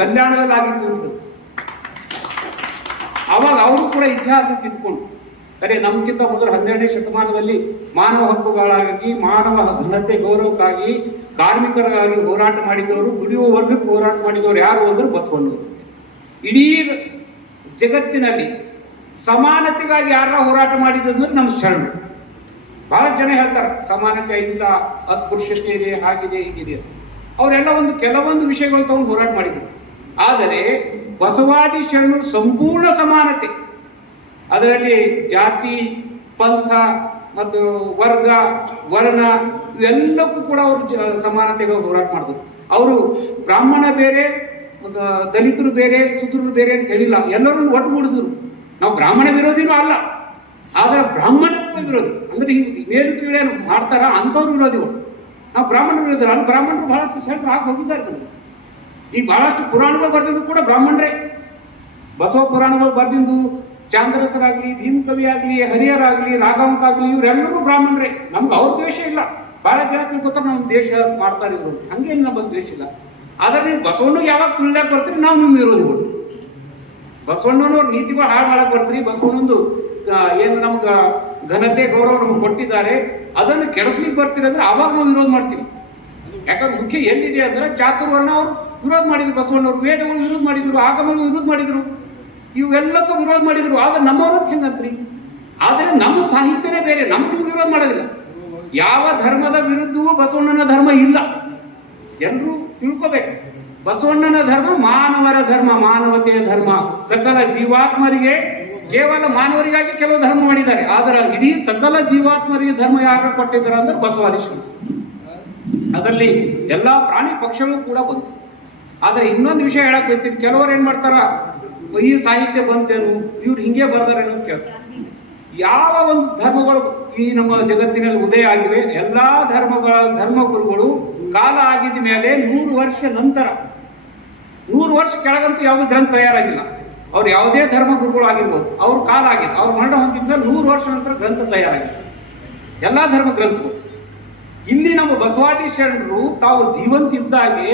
ಕಲ್ಯಾಣದಲ್ಲಾಗಿತ್ತು ಅಂತ. ಅವಾಗ ಅವರು ಕೂಡ ಇತಿಹಾಸ ತಿದ್ಕೊಂಡು ಅರೆ ನಮ್ಗಿಂತ ಮೊದಲು 12ನೇ ಶತಮಾನದಲ್ಲಿ ಮಾನವ ಹಕ್ಕುಗಳಾಗಿ, ಮಾನವ ಘನತೆ ಗೌರವಕ್ಕಾಗಿ, ಕಾರ್ಮಿಕರಿಗಾಗಿ ಹೋರಾಟ ಮಾಡಿದವರು, ದುಡಿಯುವ ವರ್ಗಕ್ಕೆ ಹೋರಾಟ ಮಾಡಿದವರು ಯಾರು ಅಂದ್ರೆ ಬಸವಣ್ಣವರು. ಇಡೀ ಜಗತ್ತಿನಲ್ಲಿ ಸಮಾನತೆಗಾಗಿ ಯಾರ ಹೋರಾಟ ಮಾಡಿದಂದ್ರೆ ನಮ್ಮ ಶರಣರು. ಬಹಳ ಜನ ಹೇಳ್ತಾರೆ ಸಮಾನತೆ ಇಲ್ಲ, ಅಸ್ಪೃಶ್ಯತೆ ಇದೆ, ಹಾಗಿದೆ ಹೀಗಿದೆ. ಅವರೆಲ್ಲ ಕೆಲವೊಂದು ವಿಷಯಗಳು ತಗೊಂಡು ಹೋರಾಟ ಮಾಡಿದರು. ಆದರೆ ಬಸವಾದಿ ಶರಣರು ಸಂಪೂರ್ಣ ಸಮಾನತೆ, ಅದರಲ್ಲಿ ಜಾತಿ, ಪಂಥ ಮತ್ತು ವರ್ಗ, ವರ್ಣ ಇವೆಲ್ಲಕ್ಕೂ ಕೂಡ ಅವರು ಸಮಾನತೆಗೆ ಹೋರಾಟ ಮಾಡಿದ್ರು. ಅವರು ಬ್ರಾಹ್ಮಣ ಬೇರೆ, ದಲಿತರು ಬೇರೆ, ಶೂದ್ರರು ಬೇರೆ ಅಂತ ಹೇಳಿಲ್ಲ, ಎಲ್ಲರೂ ಒಟ್ಟುಗೂಡಿಸಿದ್ರು. ನಾವು ಬ್ರಾಹ್ಮಣ ವಿರೋಧಿನೂ ಅಲ್ಲ, ಆದರೆ ಬ್ರಾಹ್ಮಣತ್ವ ವಿರೋಧಿ ಅಂದ್ರೆ ಹಿಂಗೆ ಮೇಲು ಕೀಳೇನು ಮಾಡ್ತಾರ ಅಂಥವ್ರು ವಿರೋಧಿಗಳು. ನಾವು ಬ್ರಾಹ್ಮಣ ವಿರೋಧಿ ಅಲ್ಲ. ಬ್ರಾಹ್ಮಣರು ಬಹಳಷ್ಟು ಶರಣರು ಆಗಿ ಹೋಗಿದ್ದಾರೆ. ಈಗ ಬಹಳಷ್ಟು ಪುರಾಣಗಳು ಬರ್ದಿದ್ದು ಕೂಡ ಬ್ರಾಹ್ಮಣರೇ. ಬಸವ ಪುರಾಣಗಳು ಬರ್ದಿದ್ದು ಚಾಂದ್ರಸರಾಗ್ಲಿ, ಭೀಮಕವಿ ಆಗಲಿ, ಹರಿಹರಾಗ್ಲಿ, ರಾಘವಂಕಾಗ್ಲಿ ಇವರೆಲ್ಲರೂ ಬ್ರಾಹ್ಮಣರೇ. ನಮ್ಗೆ ಅವ್ರ ದ್ವೇಷ ಇಲ್ಲ. ಬಹಳ ಜನ ತಿಳ್ಕೊತಾರೆ ನಮ್ಮ ದೇಶ ಮಾಡ್ತಾರೆ ಇವರು ಅಂತ. ಹಂಗೇನು ನಮಗೆ ದ್ವೇಷ ಇಲ್ಲ. ಆದರೆ ನೀವು ಬಸವಣ್ಣಿಗೆ ಯಾವಾಗ ತುಳಿಯಾಕ ಬರ್ತೀರಿ, ನಾವು ನಿಮ್ಮ ವಿರೋಧಿಗಳು. ಬಸವಣ್ಣನವ್ರ ನೀತಿಗಳು ಹಾಳು ಮಾಡಕ್ ಬರ್ತೀರಿ. ಬಸವಣ್ಣಂದು ಏನು ನಮ್ಗೆ ಘನತೆ ಗೌರವ ನಮ್ಗೆ ಕೊಟ್ಟಿದ್ದಾರೆ, ಅದನ್ನು ಕೆಡಿಸ್ಲಿಕ್ಕೆ ಬರ್ತೀರಂದ್ರೆ ಅವಾಗ ನಾವು ವಿರೋಧ ಮಾಡ್ತೀವಿ. ಯಾಕಂದ್ರೆ ಮುಖ್ಯ ಎಲ್ಲಿದೆ ಅಂದ್ರೆ ಚಾತುರ್ವರ್ಣ ಅವರು ವಿರೋಧ ಮಾಡಿದ್ರು, ಬಸವಣ್ಣವರು ವೇದಗಳು ವಿರೋಧ ಮಾಡಿದ್ರು, ಆಗಮಗಳು ವಿರೋಧ ಮಾಡಿದ್ರು, ಇವೆಲ್ಲಕ್ಕೂ ವಿರೋಧ ಮಾಡಿದ್ರು. ಆದ್ರೆ ನಮ್ಮವ್ರ ಹೆಂಗಂತ್ರಿ. ಆದರೆ ನಮ್ಮ ಸಾಹಿತ್ಯನೇ ಬೇರೆ, ನಮ್ಗೆ ವಿರೋಧ ಮಾಡೋದಿಲ್ಲ. ಯಾವ ಧರ್ಮದ ವಿರುದ್ಧವೂ ಬಸವಣ್ಣನ ಧರ್ಮ ಇಲ್ಲ. ಎಲ್ಲರೂ ತಿಳ್ಕೋಬೇಕು. ಬಸವಣ್ಣನ ಧರ್ಮ ಮಾನವರ ಧರ್ಮ, ಮಾನವತೆಯ ಧರ್ಮ. ಸಕಲ ಜೀವಾತ್ಮರಿಗೆ, ಕೇವಲ ಮಾನವರಿಗಾಗಿ ಕೆಲವು ಧರ್ಮ ಮಾಡಿದ್ದಾರೆ, ಆದರೆ ಇಡೀ ಸಕಲ ಜೀವಾತ್ಮರಿಗೆ ಧರ್ಮ ಯಾರು ಕೊಟ್ಟಿದ್ದಾರೆ ಅಂದ್ರೆ ಬಸವಾದೀಶ್ವರ. ಅದರಲ್ಲಿ ಎಲ್ಲಾ ಪ್ರಾಣಿ ಪಕ್ಷಗಳು ಕೂಡ ಬಂತು. ಆದ್ರೆ ಇನ್ನೊಂದು ವಿಷಯ ಹೇಳಕ್ ಬೈತೀನಿ. ಕೆಲವರು ಏನ್ ಮಾಡ್ತಾರ, ಈ ಸಾಹಿತ್ಯ ಬಂತೇನು, ಇವ್ರು ಹಿಂಗೆ ಬರ್ದಾರೇನು ಕೇಳ್ತಾರೆ. ಯಾವ ಒಂದು ಧರ್ಮಗಳು ಈ ನಮ್ಮ ಜಗತ್ತಿನಲ್ಲಿ ಉದಯ ಆಗಿವೆ, ಎಲ್ಲಾ ಧರ್ಮಗುರುಗಳು ಕಾಲ ಆಗಿದ ಮೇಲೆ 100 ವರ್ಷ ನಂತರ, 100 ವರ್ಷ ಕೆಳಗಂತೂ ಯಾವುದು ಗ್ರಂಥ ತಯಾರಾಗಿಲ್ಲ. ಅವ್ರು ಯಾವುದೇ ಧರ್ಮ ಗುರುಗಳು ಆಗಿರ್ಬೋದು, ಅವ್ರ ಕಾಲ ಆಗಿದೆ, ಅವ್ರು ಮರಣ ಹೊಂದಿದ ಮೇಲೆ 100 ವರ್ಷ ನಂತರ ಗ್ರಂಥ ತಯಾರಾಗಿದೆ, ಎಲ್ಲಾ ಧರ್ಮ ಗ್ರಂಥಗಳು. ಇಲ್ಲಿ ನಮ್ಮ ಬಸವಾದಿ ಶರಣರು ತಾವು ಜೀವಂತಿದ್ದಾಗೆ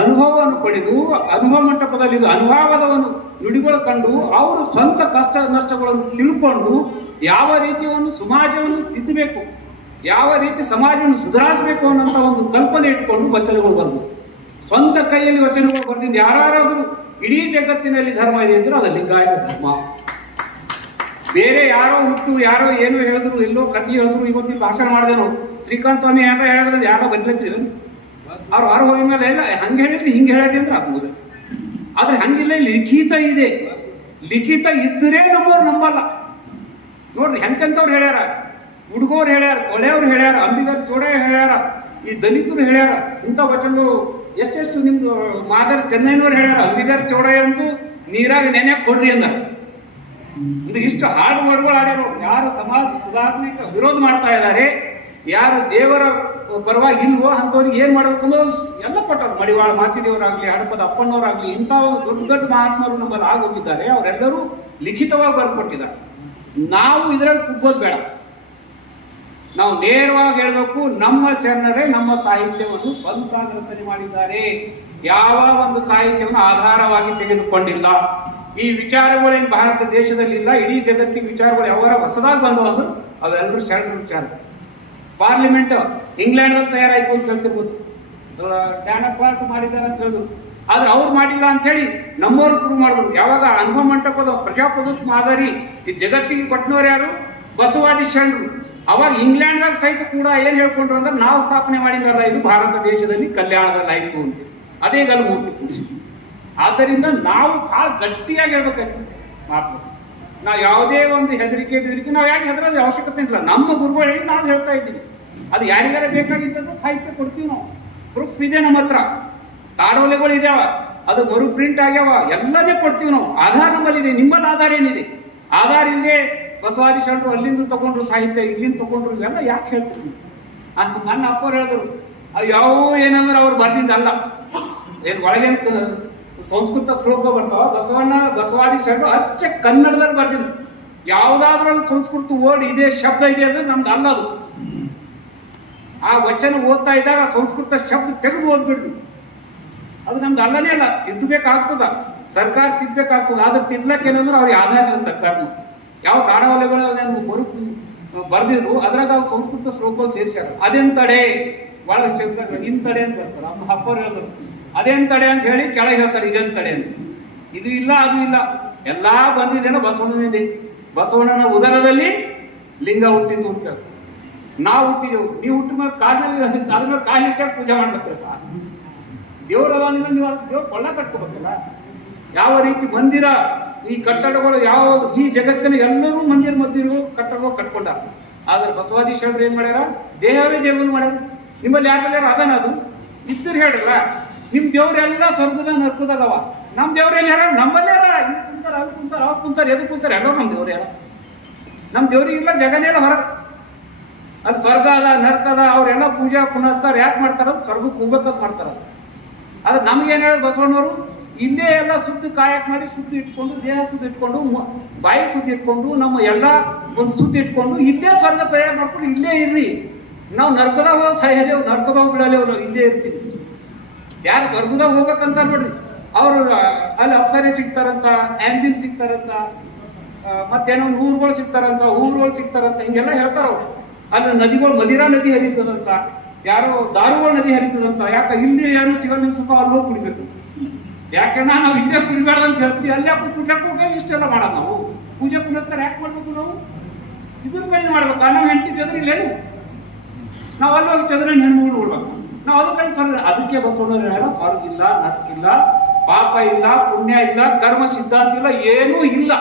ಅನುಭವವನ್ನು ಪಡೆದು, ಅನುಭವ ಮಂಟಪದಲ್ಲಿ ಅನುಭವದವನ್ನು ನುಡಿಗಳು ಕಂಡು, ಅವರು ಸ್ವಂತ ಕಷ್ಟ ನಷ್ಟಗಳನ್ನು ತಿಳ್ಕೊಂಡು ಯಾವ ರೀತಿ ಒಂದು ಸಮಾಜವನ್ನು ತಿದ್ದಬೇಕು, ಯಾವ ರೀತಿ ಸಮಾಜವನ್ನು ಸುಧಾರಿಸಬೇಕು ಅನ್ನೋಂಥ ಒಂದು ಕಲ್ಪನೆ ಇಟ್ಕೊಂಡು ವಚನಗಳು ಬರೆದು, ಸ್ವಂತ ಕೈಯಲ್ಲಿ ವಚನಗಳು ಬರೆದಿದ್ದು. ಯಾರಾದ್ರೂ ಇಡೀ ಜಗತ್ತಿನಲ್ಲಿ ಧರ್ಮ ಇದೆ ಅಂದ್ರೆ ಅದು ಲಿಂಗಾಯತ ಧರ್ಮ. ಬೇರೆ ಯಾರೋ ಹುಟ್ಟು, ಯಾರೋ ಏನು ಹೇಳಿದ್ರು, ಎಲ್ಲೋ ಕಥೆ ಹೇಳಿದ್ರು, ಇವತ್ತಿನ ಭಾಷಣ ಮಾಡಿದೆ ನಾವು, ಶ್ರೀಕಾಂತ್ ಸ್ವಾಮಿ ಯಾರೋ ಹೇಳಿದ್ರೆ ಯಾರೋ ಬದಲಿರ್ತೀರ, ಅವ್ರು ಹೊರ ಹೋಗಿದ ಮೇಲೆ ಎಲ್ಲ ಹಂಗೆ ಹೇಳಿದ್ರಿ ಹಿಂಗೆ ಹೇಳಿದ್ರಿ ಅಂದ್ರೆ ಆಗ್ಬೋದು. ಆದ್ರೆ ಹಂಗಿಲ್ಲ, ಲಿಖಿತ ಇದೆ. ಲಿಖಿತ ಇದ್ದರೆ ನಮ್ಮವ್ರು ನಂಬಲ್ಲ. ನೋಡ್ರಿ ಎಂತೆಂಥವ್ರು ಹೇಳ್ಯಾರ, ಹುಡುಗವ್ರು ಹೇಳ್ಯಾರ, ಒಳ್ಳೆಯವ್ರು ಹೇಳ್ಯಾರ, ಅಂಬಿಗರ್ ಚೋಡೆ ಹೇಳ್ಯಾರ, ಈ ದಲಿತರು ಹೇಳ್ಯಾರ. ಇಂಥ ವಚನಗಳು ಎಷ್ಟೆಷ್ಟು ನಿಮ್ದು ಮಾದರ್ ಚೆನ್ನೈನವ್ರು ಹೇಳ್ಯಾರ, ಅಂಬಿಗರ್ ಚೋಡೆ ಅಂತೂ ನೀರಾಗ ನೆನೆ ಕೊಡ್ರಿ ಅಂದ. ಇದು ಇಷ್ಟು ಹಾಡು ವರ್ಡ್ಗಳು ಆಡ್ಯಾರ. ಯಾರು ಸಮಾಜ ಸುಧಾರಣೆಗೆ ವಿರೋಧ ಮಾಡ್ತಾ ಇದ್ದಾರೆ, ಯಾರು ದೇವರ ಪರವಾಗಿ ಇಲ್ವೋ ಅಂಥವ್ರಿಗೆ ಏನ್ ಮಾಡ್ಬೇಕು ಅನ್ನೋದು ಎಲ್ಲ ಕೊಟ್ಟರು. ಮಡಿವಾಳ ಮಾಚಿದೇವರಾಗ್ಲಿ, ಹಡಪದ ಅಪ್ಪಣ್ಣವರಾಗ್ಲಿ, ಇಂಥ ಒಂದು ದೊಡ್ಡ ಮಹಾತ್ಮರು ನಮ್ಮಲ್ಲಿ ಆಗೋಗಿದ್ದಾರೆ. ಅವರೆಲ್ಲರೂ ಲಿಖಿತವಾಗಿ ಬರ್ಕೊಟ್ಟಿದ್ದಾರೆ. ನಾವು ಇದರಲ್ಲಿ ಕುಗ್ಗೋದು ಬೇಡ. ನಾವು ನೇರವಾಗಿ ಹೇಳ್ಬೇಕು, ನಮ್ಮ ಶರಣರೇ ನಮ್ಮ ಸಾಹಿತ್ಯವನ್ನು ಸ್ವಂತ ರಚನೆ ಮಾಡಿದ್ದಾರೆ. ಯಾವ ಒಂದು ಸಾಹಿತ್ಯವನ್ನು ಆಧಾರವಾಗಿ ತೆಗೆದುಕೊಂಡಿಲ್ಲ. ಈ ವಿಚಾರಗಳೇನು ಭಾರತ ದೇಶದಲ್ಲಿ ಇಲ್ಲ, ಇಡೀ ಜಗತ್ತಿನ ವಿಚಾರಗಳು ಯಾವಾಗ ಹೊಸದಾಗಿ ಬಂದವು ಅಂದ್ರೆ ಅವೆಲ್ಲರೂ ಶರಣರ ವಿಚಾರ. ಪಾರ್ಲಿಮೆಂಟ್ ಇಂಗ್ಲೆಂಡ್ ತಯಾರಾಯ್ತು ಅಂತ ಹೇಳ್ತಿರ್ಬೋದು, ಡ್ಯಾನಾ ಕ್ಲಾರ್ಕ್ ಮಾಡಿದ್ದಾರೆ ಅಂತ ಹೇಳಿದ್ರು. ಆದ್ರೆ ಅವ್ರು ಮಾಡಿಲ್ಲ ಅಂತ ಹೇಳಿ ನಮ್ಮವ್ರು ಪ್ರೂವ್ ಮಾಡಿದ್ರು. ಯಾವಾಗ ಅನುಭವ ಮಂಟಪದ ಪ್ರಜಾಪ್ರಭುತ್ವ ಮಾದರಿ ಈ ಜಗತ್ತಿಗೆ ಕೊಟ್ಟನವ್ರು ಯಾರು? ಬಸವಾದಿ ಶರಣರು. ಅವಾಗ ಇಂಗ್ಲೆಂಡ್ದಾಗ ಸಹಿತ ಕೂಡ ಏನ್ ಹೇಳ್ಕೊಂಡ್ರು ಅಂದ್ರೆ ನಾವು ಸ್ಥಾಪನೆ ಮಾಡಿದ್ರಲ್ಲ, ಇದು ಭಾರತ ದೇಶದಲ್ಲಿ ಕಲ್ಯಾಣದಲ್ಲಿ ಆಯ್ತು ಅಂತ. ಅದೇ ಗಲ್ಮೂರ್ತಿ ಕೂಡಿಸಿ. ಆದ್ದರಿಂದ ನಾವು ಬಹಳ ಗಟ್ಟಿಯಾಗಿ ಹೇಳ್ಬೇಕಾಯ್ತು ಮಾತು. ನಾವು ಯಾವುದೇ ಒಂದು ಹೆದರಿಕೆ ನಾವು ಯಾಕೆ ಹೆದರೋದು ಅವಶ್ಯಕತೆ ಇಲ್ಲ. ನಮ್ಮ ಗುರುಗಳು ಹೇಳಿ ನಾವು ಹೇಳ್ತಾ ಇದ್ದೀವಿ. ಅದು ಯಾರಿಗಾರ ಬೇಕಾಗಿದ್ದಂತ ಸಾಹಿತ್ಯ ಕೊಡ್ತೀವಿ ನಾವು. ಪ್ರೂಫ್ ಇದೆ ನಮ್ಮ ಹತ್ರ, ತಾಡೋಲೆಗಳು ಇದಾವ, ಅದು ಮರು ಪ್ರಿಂಟ್ ಆಗ್ಯಾವ, ಎಲ್ಲನೇ ಕೊಡ್ತೀವಿ ನಾವು. ಆಧಾರ ನಮ್ಮಲ್ಲಿದೆ. ನಿಮ್ಮಲ್ಲಿ ಆಧಾರ ಏನಿದೆ? ಆಧಾರ ಇಲ್ಲದೆ ಬಸವಾದಿ ಶರಣರು ಅಲ್ಲಿಂದ ತಗೊಂಡ್ರು ಸಾಹಿತ್ಯ, ಇಲ್ಲಿಂದ ತಗೊಂಡ್ರು, ಇವೆಲ್ಲ ಯಾಕೆ ಹೇಳ್ತೀವಿ ಅಂತ ನನ್ನ ಅಪ್ಪರು ಹೇಳಿದ್ರು. ಅವು ಯಾವ ಏನಂದ್ರೆ ಅವ್ರು ಬರ್ದಿದ್ದಲ್ಲ, ಏನು ಒಳಗೇನು ಸಂಸ್ಕೃತ ಶ್ಲೋಕ ಬರ್ತಾವ. ಬಸವಾದಿ ಶರಣರು ಅಚ್ಚ ಕನ್ನಡದಲ್ಲಿ ಬರ್ದಿದ್ರು. ಯಾವುದಾದ್ರೂ ಸಂಸ್ಕೃತ ವರ್ಡ್ ಇದೆ, ಶಬ್ದ ಇದೆ ಅಂದ್ರೆ ನಮ್ದು ಅಲ್ಲದು. ಆ ವಚನ ಓದ್ತಾ ಇದ್ದಾಗ ಸಂಸ್ಕೃತ ಶಬ್ದ ತೆಗೆದು ಓದ್ಬಿಡ್ರಿ. ಅದು ನಮ್ದು ಅಲ್ಲನೇ ಅಲ್ಲ, ತಿದ್ದಬೇಕಾಗ್ತದ, ಸರ್ಕಾರ ತಿದ್ದಬೇಕಾಗ್ತದ. ಆದ್ರೆ ತಿದ್ಲಕ್ಕೆ ಏನಂದ್ರೆ ಅವ್ರಿಗೆ ಆಧಾರ ಇಲ್ಲ ಸರ್ಕಾರನ. ಯಾವ ತಾಣವಲಯಗಳು ಬರ್ದಿದ್ರು ಅದ್ರಾಗ ಅವ್ರು ಸಂಸ್ಕೃತ ಶ್ಲೋಕಗಳು ಸೇರ್ಸ್ಯಾರ. ಅದೇನ್ ತಡೆ ಬಹಳ ಇನ್ ತಡೆ ಅಂತ ಬರ್ತಾರೆ, ಅವ್ನ ಹಪ್ಪವ್ರು ಹೇಳಿದ್ರು ಅದೇನ್ ತಡೆ ಅಂತ ಹೇಳಿ ಕೆಳಗೆ ಹೇಳ್ತಾರೆ ಇದೇನ್ ತಡೆ ಅಂತ. ಇದು ಇಲ್ಲ ಅದು ಇಲ್ಲ, ಎಲ್ಲಾ ಬಂದಿದ್ದೇನೋ ಬಸವಣ್ಣನಿದೆ. ಬಸವಣ್ಣನ ಉದರದಲ್ಲಿ ಲಿಂಗ ಹುಟ್ಟಿತು ಅಂತ ಹೇಳ್ತಾರೆ. ನಾವು ಹುಟ್ಟಿದೆವು, ನೀವು ಹುಟ್ಟಿದ ಮೇಲೆ ಕಾಲಿನಲ್ಲಿ ಅದ್ರ ಮೇಲೆ ಕಾಲಿಟ್ಟಾಗ ಪೂಜೆ ಮಾಡ್ಬೇಕಲ್ಲ. ದೇವರ ದೇವ್ರ ಕೊಳ್ಳ ಕಟ್ಕೋಬೇಕಲ್ಲ. ಯಾವ ರೀತಿ ಮಂದಿರ ಈ ಕಟ್ಟಡಗಳು ಯಾವ ಈ ಜಗತ್ತಿನ ಎಲ್ಲರೂ ಮಂದಿರ ಕಟ್ಟಡಗಳು ಕಟ್ಕೊಂಡ. ಆದ್ರೆ ಬಸವಾದೀಶ್ವರರು ಏನ್ ಮಾಡ್ಯಾರ, ದೇಹವೇ ದೇವರು ಮಾಡ್ಯಾರ. ನಿಮ್ಮಲ್ಲಿ ಯಾರೆಲ್ಲ ಅದನ್ನ ಅದು ಇದ್ದರು ಹೇಳ್ರಲ್ಲ, ನಿಮ್ ದೇವ್ರೆಲ್ಲ ಸ್ವರ್ಗದ ನರ್ಕದಾಗವ. ನಮ್ ದೇವ್ರೆಲ್ಲ ಯಾರ ನಮ್ಮಲ್ಲೇ ಯಾರ, ಇಲ್ಲಿ ಕುಂತಾರ ಅಲ್ಲಿ ಕುಂತಾರ ಅವ್ರು ಕುಂತಾರ ಎದು ಕುಂತಾರ ಎಲ್ಲರೂ ನಮ್ ದೇವ್ರ ಯಾರ. ನಮ್ ದೇವ್ರಿಗೆ ಇಲ್ಲ, ಜಗನೇ ಇಲ್ಲ ಹೊರಗೆ. ಅಲ್ಲಿ ಸ್ವರ್ಗ ಅದ ನರ್ಕ ಅದ, ಅವ್ರೆಲ್ಲ ಪೂಜಾ ಪುನಸ್ಕಾರ ಯಾಕೆ ಮಾಡ್ತಾರ, ಸ್ವರ್ಗಕ್ಕೆ ಹೋಗ್ಬೇಕಂತ ಮಾಡ್ತಾರ. ಆದ್ರೆ ನಮ್ಗೇನ್ ಹೇಳ ಬಸವಣ್ಣವರು, ಇಲ್ಲೇ ಎಲ್ಲ ಸುದ್ದಿ ಕಾಯಕ್ ಮಾಡಿ ಸುದ್ದಿ ಇಟ್ಕೊಂಡು, ದೇಹ ಸುದ್ದಿ ಇಟ್ಕೊಂಡು, ಬಾಯಿ ಸುದ್ದಿ ಇಟ್ಕೊಂಡು, ನಮ್ಮ ಎಲ್ಲ ಒಂದು ಸುದ್ದಿ ಇಟ್ಕೊಂಡು ಇಲ್ಲೇ ಸ್ವರ್ಗ ತಯಾರು ಮಾಡ್ಕೊಂಡು ಇಲ್ಲೇ ಇರ್ರಿ. ನಾವು ನರ್ಕದಾಗ ಸಹಜ ನರ್ಕದಾಗ ಬಿಡಲೇವ್, ನಾವು ಇಲ್ಲೇ ಇರ್ತೀವಿ. ಯಾರು ಸ್ವರ್ಗದಾಗ ಹೋಗ್ಬೇಕಂತ ನೋಡ್ರಿ, ಅವ್ರು ಅಲ್ಲಿ ಅಪ್ಸರೆ ಸಿಗ್ತಾರಂತ, ಆಂಜಿಲ್ ಸಿಗ್ತಾರಂತ, ಮತ್ತೇನೋ ಊರುಗಳು ಸಿಗ್ತಾರಂತ, ಊರುಗಳು ಸಿಗ್ತಾರಂತ, ಹಿಂಗೆಲ್ಲ ಹೇಳ್ತಾರ ಅವ್ರು. ಅಲ್ಲಿ ನದಿಗಳು, ಮದಿರಾ ನದಿ ಹರಿತದಂತ, ಯಾರೋ ದಾರುಗಳ ನದಿ ಹರಿತದಂತ. ಯಾಕೆ ಇಲ್ಲಿ ಏನೋ ಸಿಗಲ್ಲ ನಿಮ್ ಸ್ವಲ್ಪ ಅಲ್ಲಿ ಹೋಗಿ ಕುಡಿಬೇಕು. ಯಾಕಂದ್ರೆ ನಾವು ಇಲ್ಲೇ ಕುಡಿಬಾರ್ದು ಅಂತ ಹೇಳ್ತೀವಿ, ಅಲ್ಲೇ ಪೂಜೆಗೆ ಹೋಗಿ ಇಷ್ಟೆಲ್ಲ ಮಾಡೋದು. ನಾವು ಪೂಜೆ ಪುನಸ್ಕಾರ ಯಾಕೆ ಮಾಡ್ಬೇಕು, ನಾವು ಇದ್ರ ಕಡೆ ಮಾಡ್ಬೇಕು. ನಾವು ಹೆಂಡತಿ ಚದ್ರಿಲ್ಲೇನು, ನಾವು ಅಲ್ಲಿ ಹೋಗಿ ಚಂದ್ರ ಹೆಣ್ಣು ನೋಡ್ಬೇಕು, ನಾವು ಅದ್ರ ಕಡೆ ಸರ್. ಅದಕ್ಕೆ ಬಸವಣ್ಣವ್ರು ಹೇಳ, ಸ್ವರ್ಗ ಇಲ್ಲ, ನರ್ಕಿಲ್ಲ, ಪಾಪ ಇಲ್ಲ, ಪುಣ್ಯ ಇಲ್ಲ, ಕರ್ಮ ಸಿದ್ಧಾಂತ ಇಲ್ಲ, ಏನೂ ಇಲ್ಲ.